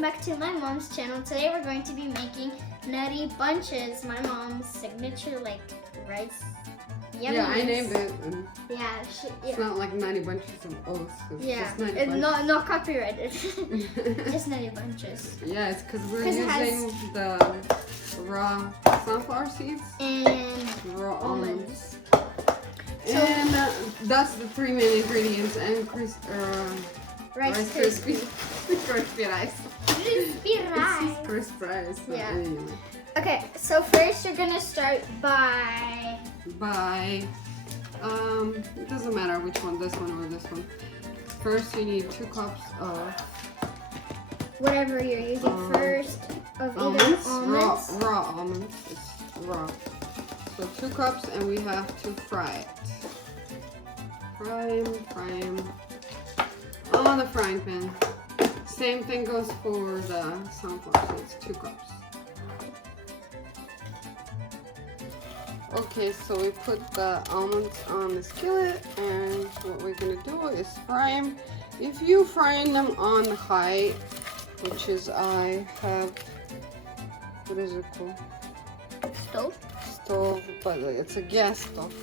welcome back to my mom's channel. Today we're going to be making Nutty Bunches, my mom's signature like rice. Yummy. Yeah, I named it. Yeah, it's not like Nutty Bunches of oats. It's just Nutty it's Bunches. not copyrighted. Just Nutty Bunches. Yeah, it's because we're using the raw sunflower seeds and raw almonds. And that's the 3 main ingredients and Rice Krispie. Crispy rice. Crispy rice. It's crisp rice. So Yeah. anyway. Okay, so first you're gonna start by. It doesn't matter which one, this one or this one. First, you need 2 cups of Whatever you're using first of either almonds. Raw almonds. It's raw. So 2 cups, and we have to fry it. Fry them on the frying pan. Same thing goes for the sunflower seeds, 2 cups. Okay, so we put the almonds on the skillet, and what we're gonna do is fry them. If you frying them on the high, which is I have, what is it called? Stove, but it's a gas stove.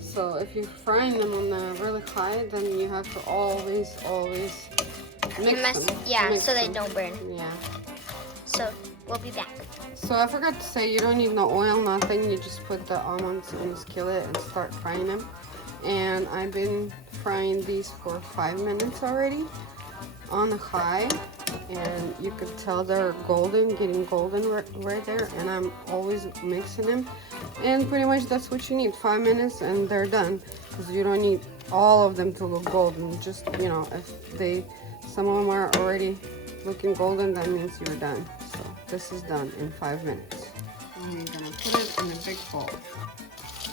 So if you're frying them on the really high, then you have to always mix them. Yeah, mix so they them. don't burn. Yeah. So we'll be back. So I forgot to say, you don't need no oil, nothing. You just put the almonds in the skillet and start frying them. And I've been frying these for 5 minutes already on the high. And you could tell they're golden, getting golden right there. And I'm always mixing them. And pretty much that's what you need, 5 minutes and they're done. Because you don't need all of them to look golden. Just, you know, if some of them are already looking golden, that means you're done. So this is done in 5 minutes. And you're gonna put it in a big bowl.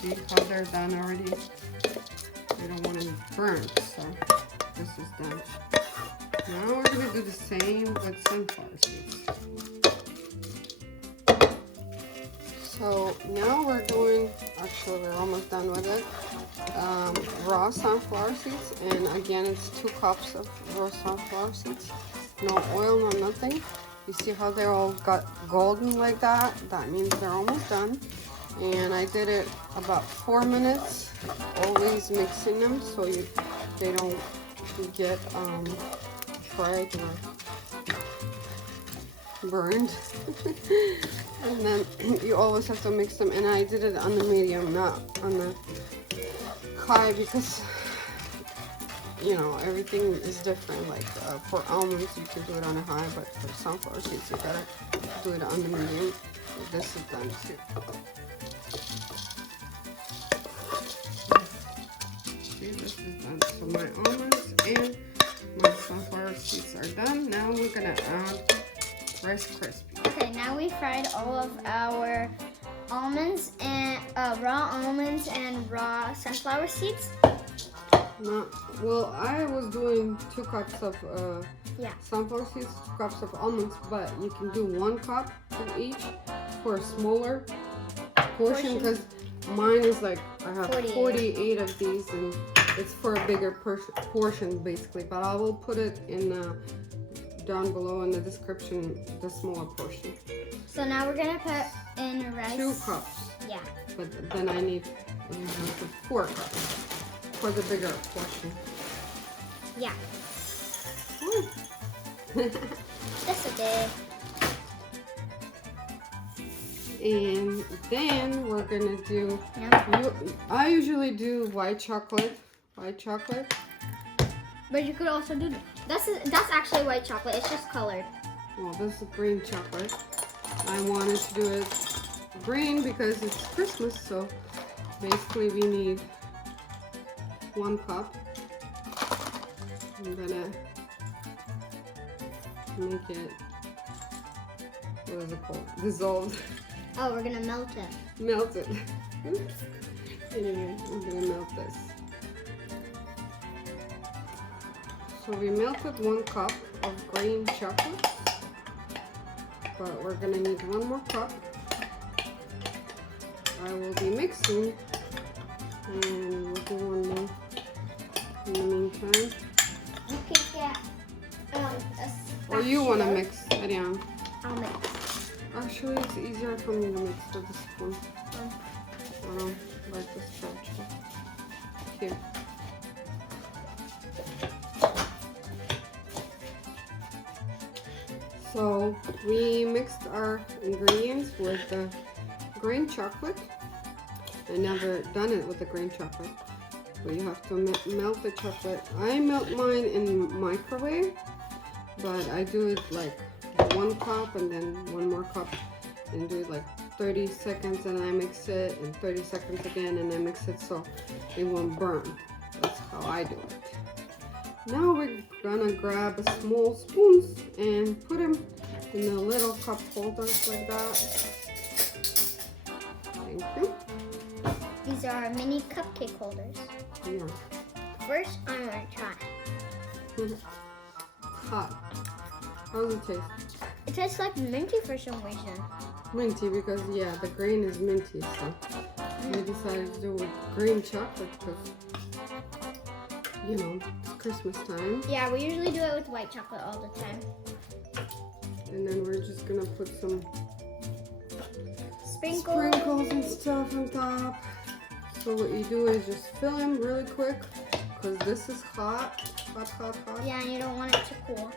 See how they're done already? You don't want them burnt, so this is done. Now we're gonna do the same with sunflower seeds. So now we're doing, actually we're almost done with it, raw sunflower seeds. And again, it's 2 cups of raw sunflower seeds. No oil, no nothing. You see how they're all got golden like that? That means they're almost done. And I did it about 4 minutes, always mixing them so they don't get fried or burned. And then you always have to mix them. And I did it on the medium, not on the high, because you know, everything is different. Like for almonds, you can do it on a high, but for sunflower seeds, you gotta do it on the medium. This is done too. See, this is done. So my almonds and my sunflower seeds are done. Now we're gonna add Rice Krispies. Okay, now we fried all of our almonds and raw almonds and raw sunflower seeds. Well, I was doing 2 cups of sunflower seeds, 2 cups of almonds, but you can do 1 cup of each for a smaller portion, because mine is like, I have 48 of these, and it's for a bigger portion basically, but I will put it in down below in the description, the smaller portion. So now we're gonna put in rice. 2 cups. Yeah. But then I need 4 cups. For the bigger portion. Yeah. That's okay. And then we're gonna do. I usually do white chocolate. But you could also do that's actually white chocolate. It's just colored. Well, this is green chocolate. I wanted to do it green because it's Christmas, so basically we need 1 cup. I'm gonna make it, what is it called? Dissolved. Oh, we're gonna melt it. Melt it. Oops. Anyway, I'm gonna melt this. So we melted 1 cup of green chocolate, but we're gonna need 1 more cup. I will be mixing, and we'll do 1 more in the meantime. Okay, yeah. Or you want to mix, Ariane? I'll mix. Actually, it's easier for me to mix with the spoon. I don't like the spatula. Here. So we mixed our ingredients with the grain chocolate. I never done it with the grain chocolate, but you have to melt the chocolate. I melt mine in microwave, but I do it like 1 cup and then 1 more cup and do it like 30 seconds and I mix it and 30 seconds again and I mix it so it won't burn. That's how I do it. Now we're gonna grab a small spoons and put them in the little cup holders like that. Thank you. These are mini cupcake holders. Yeah. First, I'm gonna try. Hot. How does it taste? It tastes like minty for some reason. Minty because yeah, the grain is minty, so we decided to do with green chocolate because you know it's Christmas time. Yeah, we usually do it with white chocolate all the time. And then we're just gonna put some Sprinkles and stuff on top. So what you do is just fill them really quick because this is hot. Yeah, and you don't want it to cool.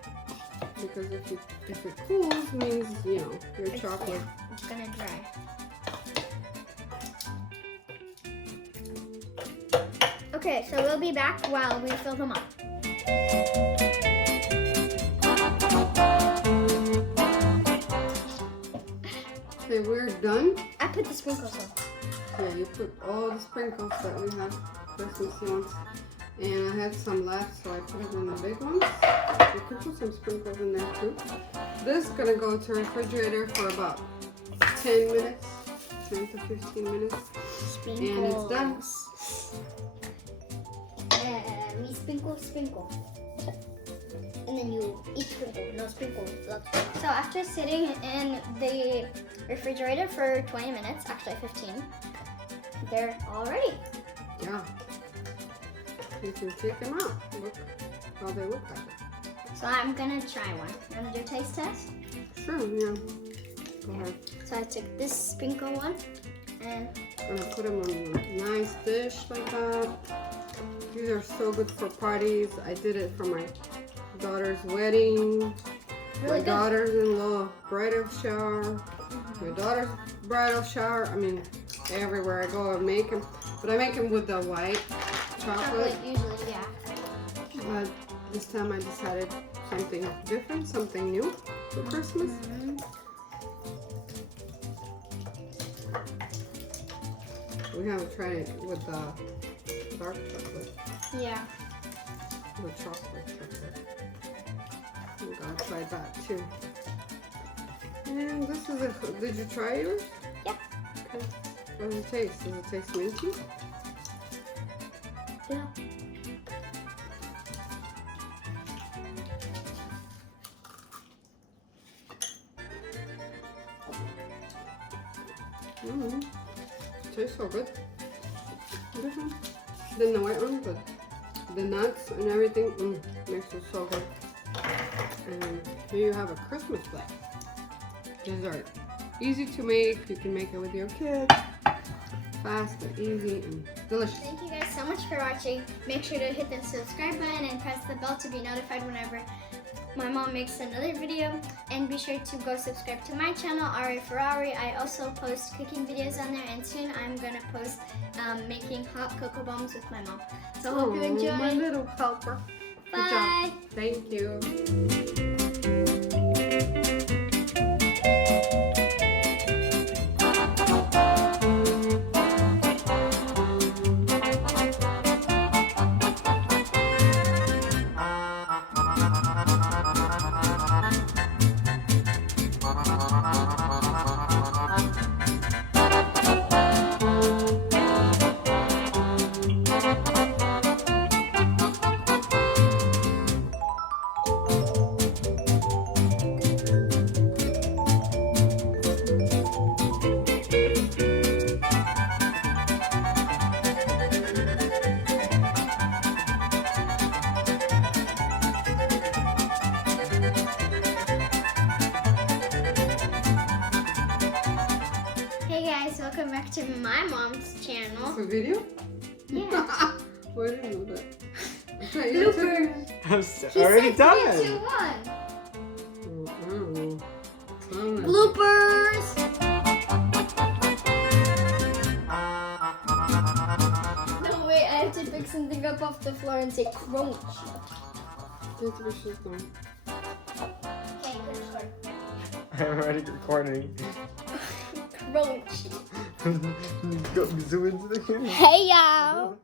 Because if it cools, means you know your chocolate. Yeah, it's gonna dry. Okay, so we'll be back while we fill them up. Okay, we're done. I put the sprinkles on. Yeah, you put all the sprinkles that we have, Christmassy ones. And I had some left, so I put them in the big ones. You could put some sprinkles in there too. This is gonna go to refrigerator for about 10 minutes, 10 to 15 minutes. Sprinkles. And it's done. We sprinkle. And then you each sprinkle, no sprinkle. So after sitting in the refrigerator for 20 minutes, actually 15, they're all ready. Yeah. You can take them out. Look how they look like. So I'm gonna try one. You wanna do a taste test? Sure, yeah. Go ahead. So I took this sprinkle one and I'm gonna put them on a nice dish like that. These are so good for parties. I did it for my daughter's wedding, my daughter's-in-law bridal shower, my daughter's bridal shower. I mean, everywhere I go, I make them. But I make them with the white chocolate. Usually, yeah. But this time I decided something different, something new for Christmas. We haven't tried it with the dark chocolate. Yeah. The chocolate. We gotta try that too. And this is it. Did you try yours? Yeah. Okay. What does it taste? Does it taste minty? Yeah. Tastes so good. Different than the white one, but the nuts and everything makes it so good. And here you have a Christmas dessert. Easy to make. You can make it with your kids. Fast and easy and delicious. Thank you guys so much for watching. Make sure to hit the subscribe button and press the bell to be notified whenever my mom makes another video. And be sure to go subscribe to my channel, Ari Ferrari. I also post cooking videos on there, and soon I'm gonna post making hot cocoa bombs with my mom. So hope you enjoy. My little helper. Bye. Good job. Thank you. guys, welcome back to my mom's channel. It's a video? Yeah. Why didn't you know that? It's not your turn. Blooper. I already He done said it. 3, 2, 1. Oh. Bloopers. No, wait, I have to pick something up off the floor and say crunch. That's what she's doing. Okay, good start. I'm already recording. Crunch. Go zoom into the camera. Hey, y'all.